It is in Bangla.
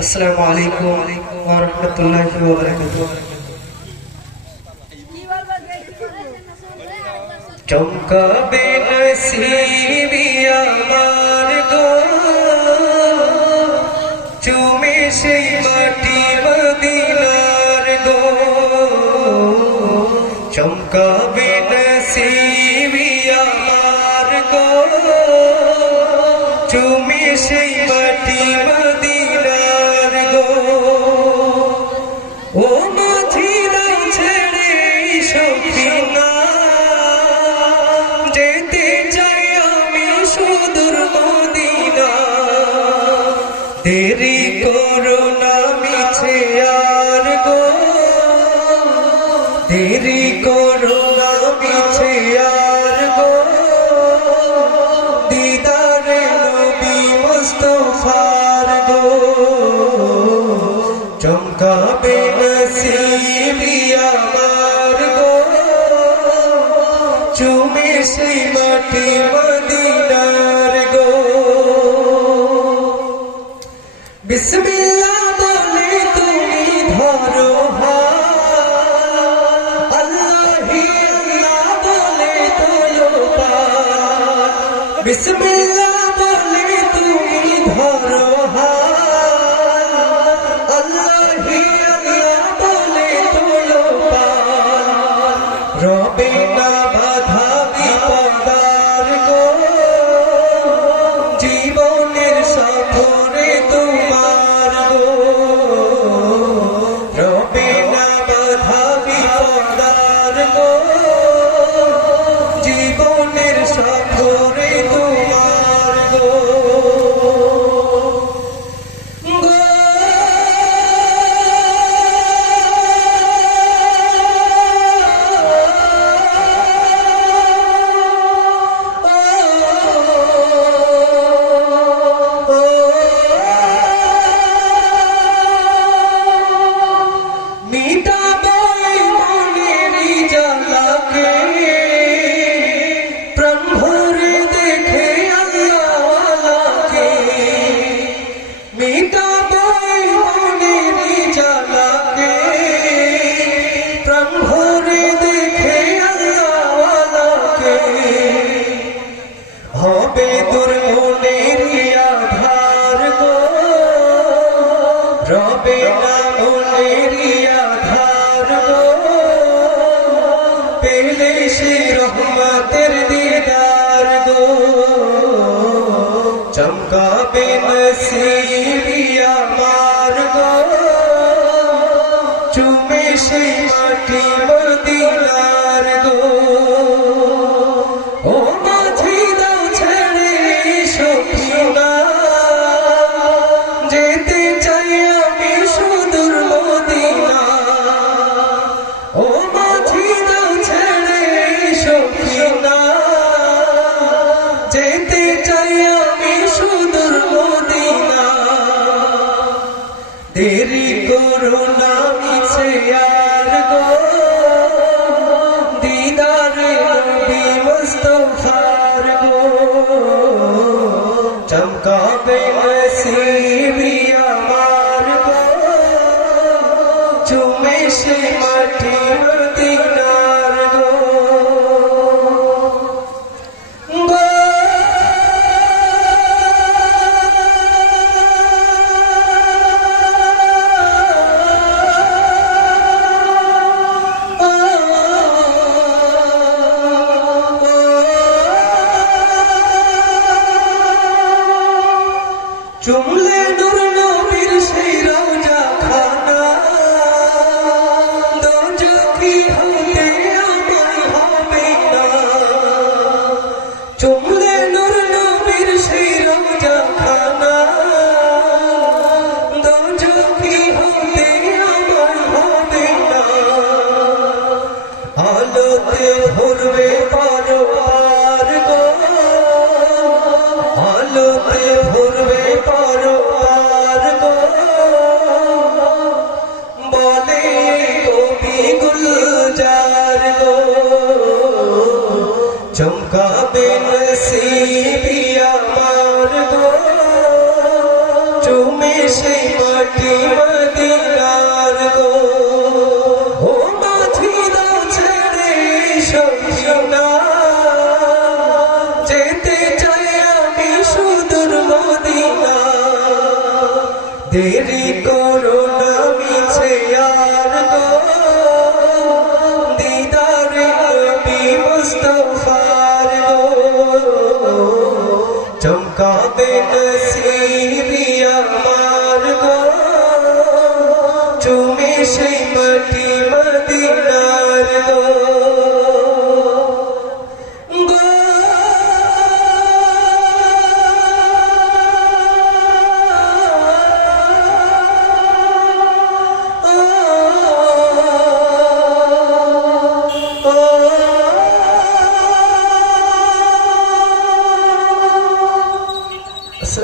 আসসালামু আলাইকুম ওয়া রাহমাতুল্লাহি ওয়া বারাকাতুহু। চমকাবে নসিবি আমার গো, চুমে সেই মাটি মদিনার গো। চমকাবে নসিবি আমার গো, চুমে সেই মাটি মদিনার গো। ও মাঝিরা ছেড়ে সখিনা, যেতে চাই আমি সুদূর মদিনা। দেরি করো না মিছে আর গো, দেরি করো না মিছে আর গো। দিদারে নবী মুস্তাফার গো, চমকাবে নসিবি আমার গো, চুমে সেই মাটি মদিনার গো। বিসমিল্লাহ বলে তুমি ধরো হাত, আল্লাহি আল্লাহ বলে তোলো পাত। বিসমিল্লাহ বলে তুমি ধরো হাত, আল্লাহি আল্লাহ বলে তোলো পাত। রবে না বাধা বিপদার গো, জীবনের সফরে তোমার গো। রবে না বাধা বিপদার গো, জীবনের সফরে তোমার গো। মিটাবাই মনেরি জ্বালাকে, প্রাণ ভরে দেখে আল্লাহওয়ালাকে। মিটাবাই মনেরি জ্বালাকে, প্রাণ ভরে দেখে আল্লাহওয়ালাকে। হবে তোর মনেরি আধার গো, রবে না মনেরি আধার গো। পেলে সে রহমতের দিদার গো, চমকাবে নসিবি আমার গো, চুমে সেই মাটি মদিনার গো। ও মাঝি দাও ছেড়ে সখিনা, যেতে চাই আমি সুদূর মদিনা। ও মাঝি দাও ছেড়ে সখিনা, যেতে চাই আমি সুদূর মদিনা। দেরি করো না মিছে আর গো, দিদারে নবী মুস্তাফার গো, চমকাবে নসিবি আমার গো, চুমে সে মাটি মদিনার গো। দেরি করো না মিছে আর গো দিদারে নবী মুস্তাফার গো চমকাবে নসিব